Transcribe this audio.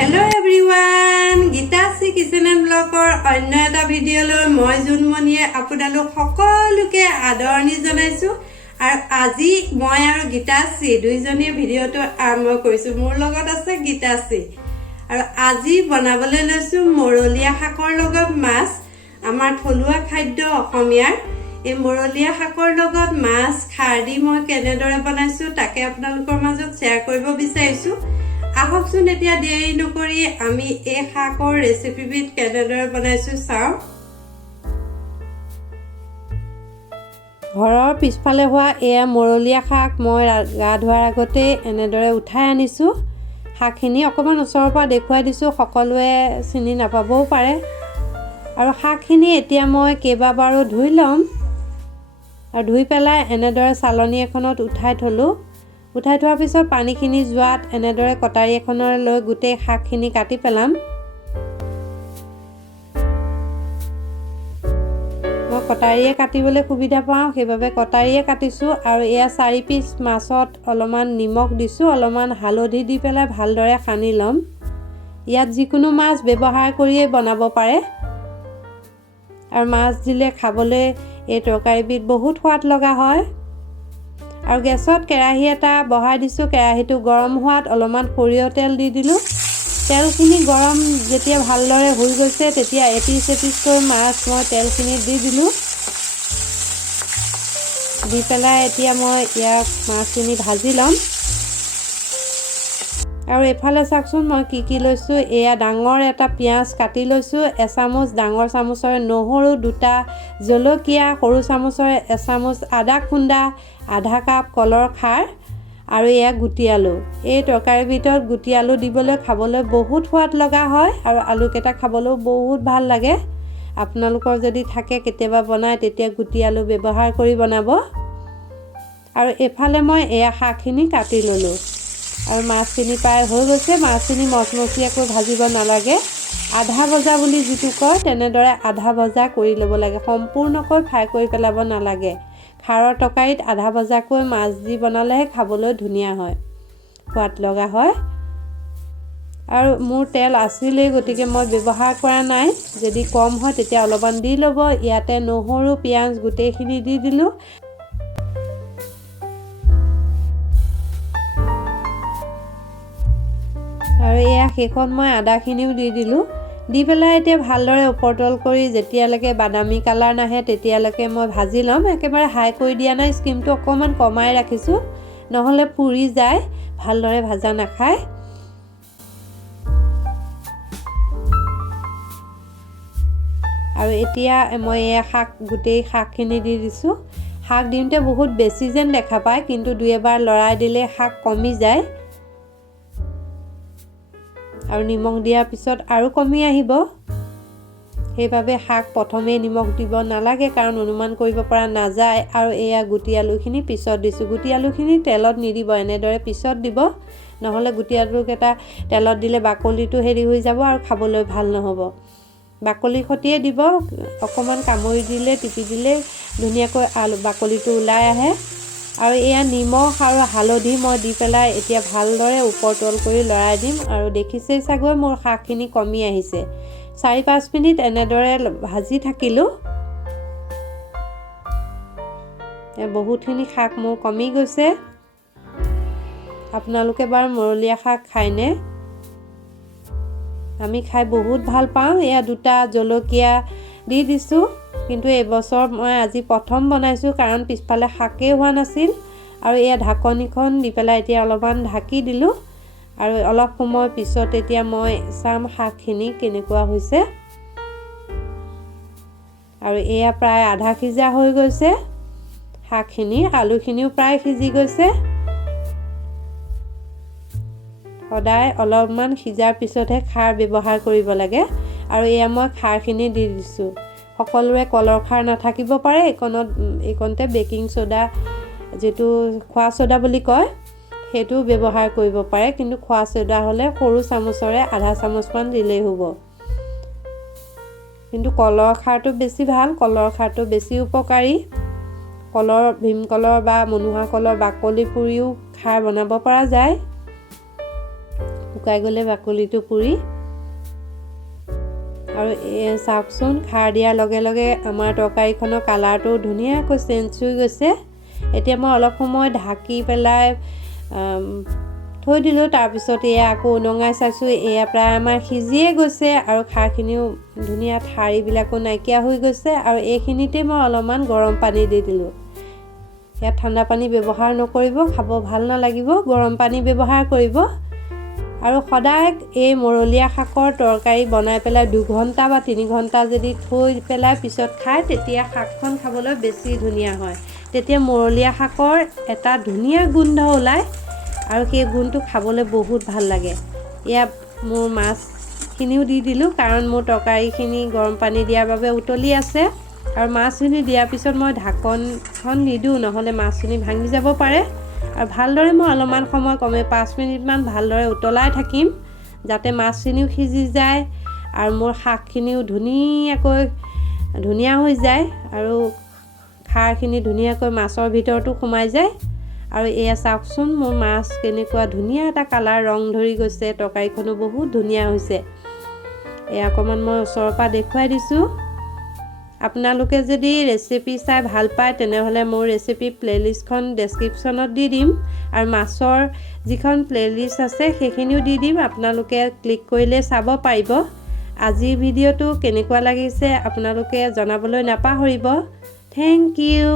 Hello everyone, Gitashree Kitchen and Vlogৰ অন্য এটা ভিডিঅ'লৈ মই জুনমণিয়ে আপোনালোক সকলোকে আদৰণি জনাইছো আৰু আজি মই আৰু গীতাশ্ৰী দুইজনীয়ে ভিডিঅ'টো আৰম্ভ কৰিছো মোৰ লগত আছে গীতাশ্ৰী আৰু আজি বনাবলৈ লৈছো মৰলীয়া শাকৰ লগত মাছ আমাৰ থলুৱা খাদ্য অসমীয়াৰ এই মৰলীয়া শাকৰ লগত মাছ খাৰ দি মই কেনেদৰে বনাইছো তাকে আপোনালোকৰ মাজত শ্বেয়াৰ কৰিব বিচাৰিছো আহকচোন এতিয়া দেৰি নকৰি আমি এই শাকৰ ৰেচিপিবিধ কেনেদৰে বনাইছো চাও ঘৰৰ পিছফালে হোৱা এয়া মৰলীয়া শাক মই গা ধোৱাৰ আগতে এনেদৰে উঠাই আনিছো শাকখিনি অকমান ওচৰৰ পৰা দেখুৱাই দিছো সকলোৱে চিনি নাপাবও পাৰে আৰু শাকখিনি এতিয়া মই কেইবাবাৰো ধুই লম আৰু ধুই পেলাই এনেদৰে চালনী এখনত উঠাই থলো উঠাই থোৱাৰ পিছত পানীখিনি যোৱাত এনেদৰে কটাৰী এখনৰ লৈ গুটেই শাকখিনি কাটি পেলাম মই কটাৰীয়ে কাটিবলৈ সুবিধা পাওঁ সেইবাবে কটাৰীয়ে কাটিছো আৰু এয়া 4 পিচ মাছত অলপমান নিমখ দিছো অলপমান হালধি দি পেলাই ভালদৰে সানি লম ইয়াত যিকোনো মাছ ব্যৱহাৰ কৰিয়ে বনাব পাৰে আৰু মাছ দিলে খাবলৈ এই তৰকাৰীবিধ বহুত সোৱাদ লগা হয় আৰু গেছত কেৰাহী এটা বহাই দিছো কেৰাহীটো গৰম হোৱাত অলপমান সৰিয়হ তেল দি দিলো তেলখিনি গৰম যেতিয়া ভালদৰে হৈ গৈছে তেতিয়া এপিচকৈ মাছ মই তেলখিনি দি দিলো দি পেলাই এতিয়া মই ইয়াক মাছখিনি ভাজি লম আৰু এফালে চাকচোন মই কি লৈছো এয়া ডাঙৰ এটা পিয়াজ কাটি লৈছো এচামুচ ডাঙৰ চামুচৰে নহৰু দুটা জলকীয়া সৰু চামুচৰে এচামুচ আদা খুন্দা আধা কাপ কলৰ খাৰ আৰু এয়া গুটি আলু এই তৰকাৰীৰ ভিতৰত গুটি আলু দিবলৈ খাবলৈ বহুত সোৱাদ লগা হয় আৰু আলু কেটা খাবলৈ বহুত ভাল লাগে আপোনালোকৰ যদি থাকে কেতিয়াবা বনাই তেতিয়া গুটি আলু ব্যৱহাৰ কৰি বনাব আৰু এফালে মই এয়া শাকখিনি কাটি ললো আৰু মাছখিনি প্ৰায় হৈ গৈছে মাছখিনি মচমচীয়াকৈ ভাজিব নালাগে আধা ভজা বুলি যিটো কয় তেনেদৰে আধা ভজা কৰি ল'ব লাগে সম্পূৰ্ণকৈ ফ্ৰাই কৰি পেলাব নালাগে খাৰৰ তৰকাৰীত আধা ভজাকৈ মাছ দি বনালেহে খাবলৈ ধুনীয়া হয় সোৱাদ লগা হয় আৰু মোৰ তেল আছিলেই গতিকে মই ব্যৱহাৰ কৰা নাই যদি কম হয় তেতিয়া অলপমান দি ল'ব ইয়াতে নহৰু পিয়াজ গোটেইখিনি দি দিলো আৰু এয়া শেষত মই আদাখিনিও দি দিলো দি পেলাই এতিয়া ভালদৰে ওপৰতল কৰি যেতিয়ালৈকে বাদামী কালাৰ নাহে তেতিয়ালৈকে মই ভাজি ল'ম একেবাৰে হাই কৰি দিয়া নাই স্কিমটো অকমান কমাই ৰাখিছো নহলে পুৰি যায় ভালদৰে ভাজা নাখায় আৰু এতিয়া মই এই শাক গোটেই শাকখিনি দি দিছো শাক দিওঁতে বহুত বেছি যেন দেখা পায় কিন্তু দুই এবাৰ লৰাই দিলে শাক কমি যায় আৰু নিমখ দিয়াৰ পিছত আৰু কমি আহিব সেইভাবে শাক প্ৰথমে নিমখ দিব নালাগে কাৰণ অনুমান কৰিব পৰা নাযায় আৰু এয়া গুটি আলুখিনি পিছত দিছো গুটি আলুখিনি তেলত নিদিব এনেদৰে পিছত দিব নহলে গুটি আলুকেটা তেলত দিলে বাকলিটো হেৰি হৈ যাব আৰু খাবলৈ ভাল নহব বাকলি খটিয়ে দিব অকমান কামুৰি দিলে টিপি দিলে ধুনীয়াকৈ আলু বাকলিটো ওলাই আহে আৰু এয়া নিমখ আৰু হালধি মই দি পেলাই এতিয়া ভালদৰে ওপৰতল কৰি লৰাই দিম আৰু দেখিছে চাগৈ মোৰ শাকখিনি কমি আহিছে 4-5 মিনিট এনেদৰে ভাজি থাকিলো বহুতখিনি শাক মোৰ কমি গৈছে আপোনালোকে বাৰু মৰলীয়া শাক খায়নে আমি খাই বহুত ভাল পাওঁ এয়া দুটা জলকীয়া দি দিছো কিন্তু এই বছৰ মই আজি প্ৰথম বনাইছো কাৰণ পিছফালে শাকে হোৱা নাছিল আৰু এয়া ঢাকনিখন দি পেলাই এতিয়া অলপমান ঢাকি দিলো আৰু অলপ সময় পিছত এতিয়া মই চাম শাকখিনি কেনেকুৱা হৈছে আৰু এয়া প্ৰায় আধা সিজা হৈ গৈছে শাকখিনি আলুখিনিও প্ৰায় সিজি গৈছে সদায় অলপমান সিজাৰ পিছতহে খাৰ ব্যৱহাৰ কৰিব লাগে আৰু এয়া মই খাৰখিনি দি দিছো সকলোৰে কলৰ খাৰ নাথাকিব পাৰে এইকণতে বেকিং সোডা যেটো খোৱা সোডা বুলি কয় হেতু ব্যৱহাৰ কৰিব পাৰে কিন্তু খোৱা সোডা হলে সৰু চামুচৰে আধা চামুচমান দিলেই হ'ব কিন্তু কলৰ খাৰটো বেছি ভাল কলৰ খাৰটো বেছি উপকাৰী কলৰ ভীমকলৰ বা মনুহা কলৰ বাকলি পুৰিও খাৰ বনাব পৰা যায় শুকাই গ'লে বাকলিটো পুৰি আৰু চাওকচোন খাৰ দিয়াৰ লগে লগে আমাৰ তৰকাৰীখনৰ কালাৰটো ধুনীয়াকৈ চেঞ্জ হৈ গৈছে এতিয়া মই অলপ সময় ঢাকি পেলাই থৈ দিলোঁ তাৰপিছত এয়া আকৌ উনঙাই চাইছোঁ এয়া প্ৰায় আমাৰ সিজিয়ে গৈছে আৰু খাৰখিনিও ধুনীয়া ঠাৰিবিলাকো নাইকিয়া হৈ গৈছে আৰু এইখিনিতে মই অলপমান গৰম পানী দি দিলোঁ ইয়াত ঠাণ্ডা পানী ব্যৱহাৰ নকৰিব খাব ভাল নালাগিব গৰম পানী ব্যৱহাৰ কৰিব আৰু সদায় এই মৰলীয়া শাকৰ তৰকাৰী বনাই পেলাই 2 ঘণ্টা বা 3 ঘণ্টা যদি থৈ পেলাই পিছত খায় তেতিয়া শাকখন খাবলৈ বেছি ধুনীয়া হয় তেতিয়া মৰলীয়া শাকৰ এটা ধুনীয়া গোন্ধ ওলায় আৰু সেই গুণটো খাবলৈ বহুত ভাল লাগে ইয়াত মোৰ মাছখিনিও দি দিলোঁ কাৰণ মোৰ তৰকাৰীখিনি গৰম পানী দিয়াৰ বাবে উতলি আছে আৰু মাছখিনি দিয়াৰ পিছত মই ঢাকনখন নিদিওঁ নহ'লে মাছখিনি ভাঙি যাব পাৰে আৰু ভালদৰে মই অলপমান সময় কমে 5 মিনিটমান ভালদৰে উতলাই থাকিম যাতে মাছখিনিও সিজি যায় আৰু মোৰ শাকখিনিও ধুনীয়া হৈ যায় আৰু খাৰখিনি ধুনীয়াকৈ মাছৰ ভিতৰতো সোমাই যায় আৰু এয়া চাওকচোন মোৰ মাছ কেনেকুৱা ধুনীয়া এটা কালাৰ ৰং ধৰি গৈছে তৰকাৰীখনো বহুত ধুনীয়া হৈছে এয়া অকণমান মই ওচৰৰ পৰা দেখুৱাই দিছোঁ আপোনালোকে যদি ৰেচিপি চাই ভাল পায় তেনেহ'লে মোৰ ৰেচিপি প্লেলিষ্টখন ডেছক্ৰিপশ্যনত দি দিম আৰু মাছৰ যিখন প্লেলিষ্ট আছে সেইখিনিও দি দিম আপোনালোকে ক্লিক কৰিলে চাব পাৰিব আজিৰ ভিডিঅ'টো কেনেকুৱা লাগিছে আপোনালোকে জনাবলৈ নাপাহৰিব থেংক ইউ